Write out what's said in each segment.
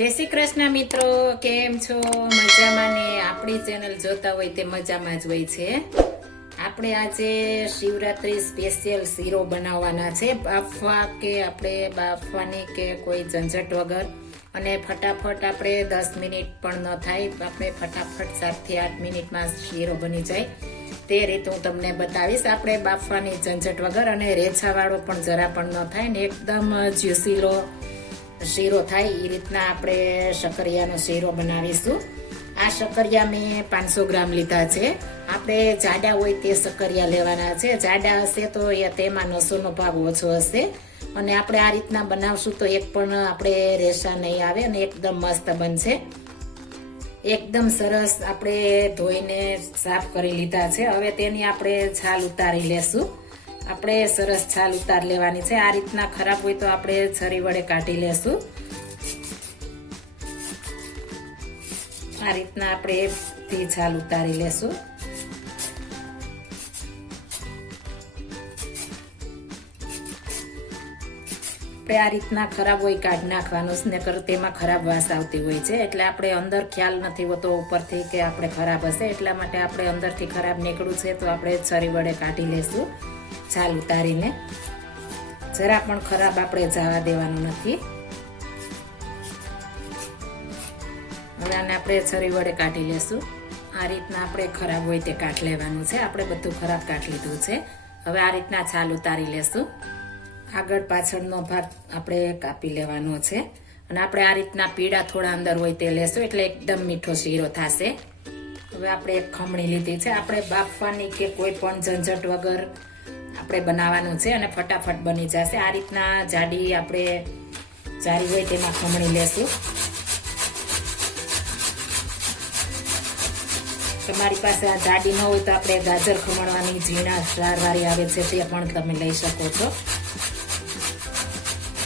જય શ્રી કૃષ્ણ મિત્રો, કેમ છો? મજામાં ને? આપણી ચેનલ જોતા હોય તે મજામાં જ હોય છે. આપણે આજે શિવરાત્રી સ્પેશિયલ શીરો બનાવવાના છે. બાફવા કે આપણે બાફવાની કે કોઈ ઝંઝટ વગર. અને ફટાફટ આપણે દસ મિનિટ પણ ન થાય. આપણે ફટાફટ સાતથી આઠ મિનિટમાં શીરો બની જાય. તે રીતે હું તમને બતાવીશ. આપણે બાફવાની ઝંઝટ વગર અને રેછાવાળો પણ જરા પણ ન થાય ને, એકદમ જ્યુસીલો શીરો થાય એ રીતના આપણે શક્કરિયાનો શીરો બનાવીશું. આ શક્કરિયા મેં પાંચસો ગ્રામ લીધા છે. આપણે જાડા હોય તે શક્કરિયા લેવાના છે. જાડા હશે તો તેમાં નસોનો ભાગ ઓછો હશે. અને આપણે આ રીતના બનાવશું તો એક પણ આપણે રેસા નહીં આવે અને એકદમ મસ્ત બનશે. એકદમ સરસ આપણે ધોઈને સાફ કરી લીધા છે. હવે તેની આપણે છાલ ઉતારી લેશું. આપણે સરસ છાલ ઉતાર લેવાની છે. આ રીતના ખરાબ હોય તો આપણે છરી વડે કાઢી લેશું. આ રીતના આપણે થી છાલ ઉતારી લેશું. આપણે આ રીતના ખરાબ હોય કાઢ નાખવાનું ને કર તેમાં ખરાબ વાસ આવતી હોય છે. એટલે આપણે અંદર ખ્યાલ નથી હોતો ઉપરથી કે આપણે ખરાબ હશે. એટલા માટે આપણે અંદરથી ખરાબ નીકળ્યું છે તો આપણે છરી વડે કાઢી લેશું. છાલ ઉતારીને જરા પણ ખરાબ આપણે જવા દેવાનું નથી. હવે આને આપણે છરી વડે કાઢી લેશું. આ રીતના આપણે ખરાબ હોય તે કાઢ લેવાનું છે. આપણે બધું ખરાબ કાઢ લીધું છે. હવે આ રીતના છાલ ઉતારી લેશું. આગળ પાછળનો ભાગ આપણે કાપી લેવાનો છે. અને આપણે આ રીતના પીળા થોડા અંદર હોય તે લેશું. એટલે એકદમ મીઠો શીરો થશે. હવે આપણે એક ખમણી લીધી છે. આપણે બાફવાની કે કોઈ પણ ઝંઝટ વગર આપણે બનાવવાનું છે અને ફટાફટ બની જશે. આ રીતના જાડી આપણે જારી હોય તેમાં ખમણી લેશું. તમારી પાસે આ જાડી ન હોય તો આપણે ગાજર ખમણવાની ઝીણા સ્ટારવાળી આવે છે તે પણ તમે લઈ શકો છો.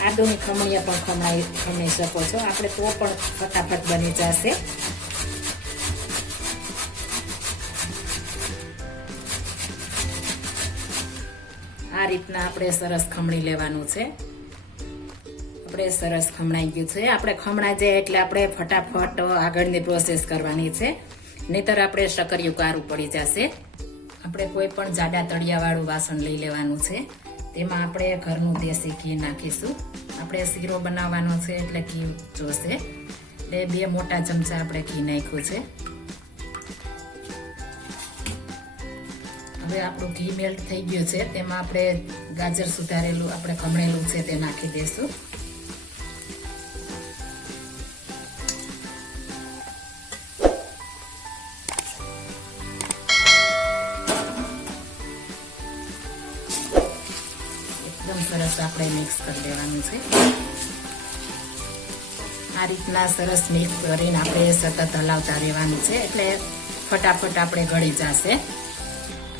આદુની ખમણીએ પણ ખમણાઈ ખમણી શકો છો. આપણે તો પણ ફટાફટ બની જશે. રીતના આપણે સરસ ખમણી લેવાનું છે. આપણે સરસ ખમણાઈ ગયું છે. આપણે ખમણા જાય એટલે આપણે ફટાફટ આગળની પ્રોસેસ કરવાની છે. નહીતર આપણે શકરિયું કારું પડી જશે. આપણે કોઈ પણ જાડા તળિયાવાળું વાસણ લઈ લેવાનું છે. તેમાં આપણે ઘરનું દેશી ઘી નાખીશું. આપણે શીરો બનાવવાનો છે એટલે ઘી જોશે. એટલે બે મોટા ચમચા આપણે ઘી નાખ્યું છે. હવે આપણું ઘી મેલ્ટ થઈ ગયું છે, તેમાં આપણે ગાજર સુધારેલું, આપણે ખમણેલું છે તે નાખી દઈશું. એકદમ સરસ આપણે મિક્સ કરી દેવાનું છે. આ રીતના સરસ મિક્સ કરીને આપણે સતત હલાવતા રહેવાનું છે, એટલે ફટાફટ આપણે ગળી જશે.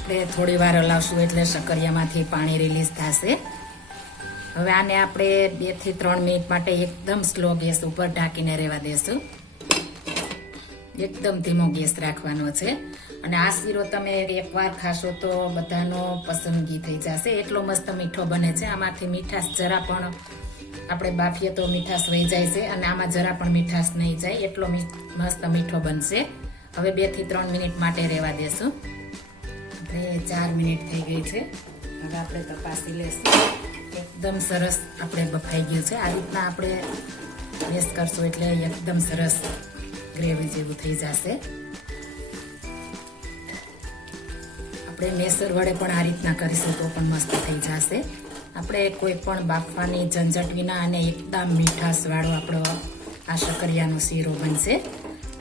આપણે થોડી વાર હલાવશું એટલે શક્કરિયામાંથી પાણી રિલીઝ થશે. હવે આને આપણે બેથી ત્રણ મિનિટ માટે એકદમ સ્લો ગેસ ઉપર ઢાંકીને રહેવા દેશું. એકદમ ધીમો ગેસ રાખવાનો છે. અને આ શીરો તમે એકવાર ખાશો તો બધાનો પસંદગી થઈ જશે. એટલો મસ્ત મીઠો બને છે. આમાંથી મીઠાશ જરા પણ આપણે બાફીએ તો મીઠાશ વહી જાય છે અને આમાં જરા પણ મીઠાશ નહીં જાય. એટલો મસ્ત મીઠો બનશે. હવે બેથી ત્રણ મિનિટ માટે રહેવા દેશું. ચાર મિનિટ થઈ ગઈ છે. હવે આપણે તપાસી લેશું. એકદમ સરસ આપણે બફાઈ ગયું છે. આ રીતના આપણે મેસ કરશું એટલે એકદમ સરસ ગ્રેવી જેવું થઈ જશે. આપણે મેસર વડે પણ આ રીતના કરીશું તો પણ મસ્ત થઈ જશે. આપણે કોઈ પણ બાફવાની ઝંઝટ વિના અને એકદમ મીઠાશવાળો આપણો આ શક્કરિયાનો શીરો બનશે.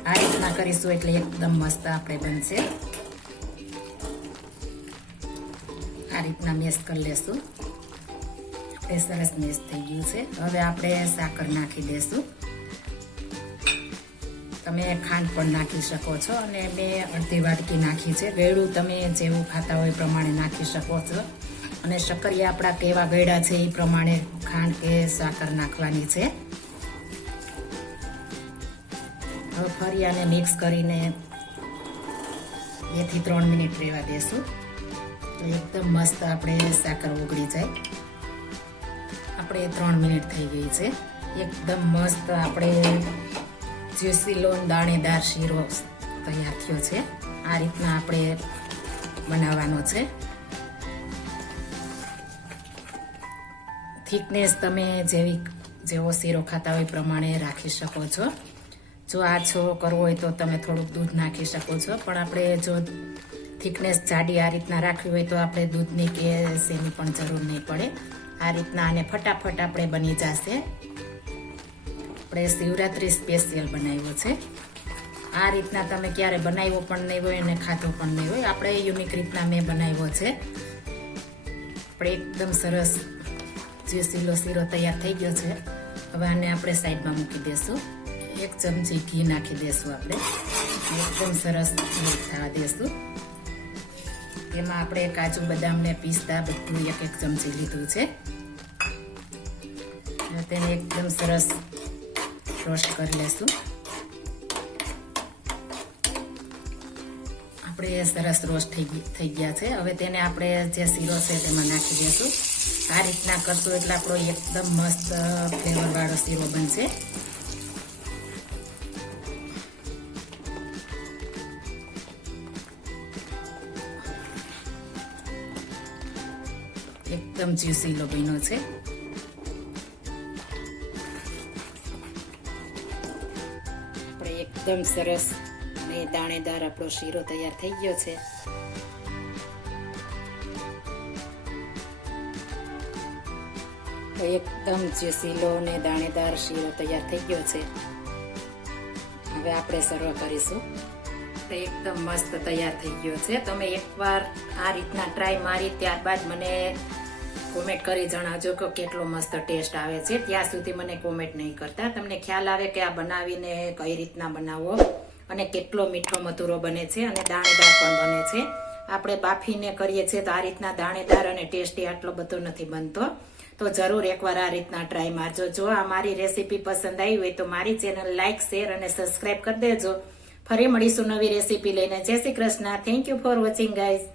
આ રીતના કરીશું એટલે એકદમ મસ્ત આપણે બનશે. આ રીતના મેસ કરી લેશું. એ સરસ મેસ થઈ ગયું છે. હવે આપણે સાકર નાખી દઈશું તમે ખાંડ પણ નાખી શકો છો અને મેં અડધી વાટકી નાખી છે. વેળું તમે જેવું ખાતા હોય પ્રમાણે નાખી શકો છો. અને શક્કરિયા આપણા કેવા ગળ્યા છે એ પ્રમાણે ખાંડ કે સાકર નાખવાની છે. હવે ફરી આને મિક્સ કરીને બેથી ત્રણ મિનિટ રહેવા દેશું. એકદમ મસ્ત આપણે સાકર ઓગળી જાય. આપણે ત્રણ મિનિટ થઈ ગઈ છે. એકદમ મસ્ત આપણે જ્યુસી લોન દાણેદાર શીરો તૈયાર થયો છે. આ રીતના આપણે બનાવવાનો છે. થિકનેસ તમે જેવી જેવો શીરો ખાતા હોય પ્રમાણે રાખી શકો છો. જો આછો કરવો હોય તો તમે થોડુંક દૂધ નાખી શકો છો. પણ આપણે જો થિકનેસ જાડી આ રીતના રાખવી હોય તો આપણે દૂધની કે શેની પણ જરૂર નહીં પડે. આ રીતના આને ફટાફટ આપણે બની જશે. આપણે શિવરાત્રી સ્પેશિયલ બનાવ્યો છે. આ રીતના તમે ક્યારે બનાવ્યો પણ નહીં હોય અને ખાધો પણ નહીં હોય, આપણે યુનિક રીતના મેં બનાવ્યો છે. આપણે એકદમ સરસ જ્યુસીલો શીરો તૈયાર થઈ ગયો છે, હવે આને આપણે સાઈડમાં મૂકી દઈશું એક ચમચી ઘી નાખી દઈશું આપણે. એકદમ સરસ થવા દઈશું એમાં આપણે કાજુ બદામને પિસ્તા બધું એક એક ચમચી લીધું છે. તેને એકદમ સરસ રોસ્ટ કરી લેશું. આપણે સરસ રોસ્ટ થઈ થઈ ગયા છે. હવે તેને આપણે જે શીરો છે તેમાં નાખી દઈશું આ રીતના કરશું એટલે આપણો એકદમ મસ્ત ફ્લેવરવાળો શીરો બનશે. એકદમ જ્યુસીલો બન્યો છે. એકદમ સરસ અને દાણેદાર આપણો શીરો તૈયાર થઈ ગયો છે. એકદમ જ્યુસીલો અને દાણેદાર શીરો તૈયાર થઈ ગયો છે. હવે આપણે સર્વ કરીશું. તો એકદમ મસ્ત તૈયાર થઈ ગયો છે. તમે એકવાર આ રીતના ટ્રાય મારી ત્યારબાદ મને કોમેન્ટ કરી જણાવજો કે કેટલો મસ્ત ટેસ્ટ આવે છે. ત્યાં સુધી મને કોમેન્ટ નહીં કરતા. તમને ખ્યાલ આવે કે આ બનાવીને કઈ રીતના બનાવો અને કેટલો મીઠો મધુરો બને છે અને દાણેદાર પણ બને છે. આપણે બાફીને કરીએ છીએ તો આ રીતના દાણેદાર અને ટેસ્ટી આટલો બધો નથી બનતો. તો જરૂર એકવાર આ રીતના ટ્રાય મારજો. જો આ મારી રેસીપી પસંદ આવી હોય તો મારી ચેનલ લાઇક શેર અને સબસ્ક્રાઇબ કરી દેજો. ફરી મળીશું નવી રેસીપી લઈને. જય Shri Krishna. Thank you for watching guys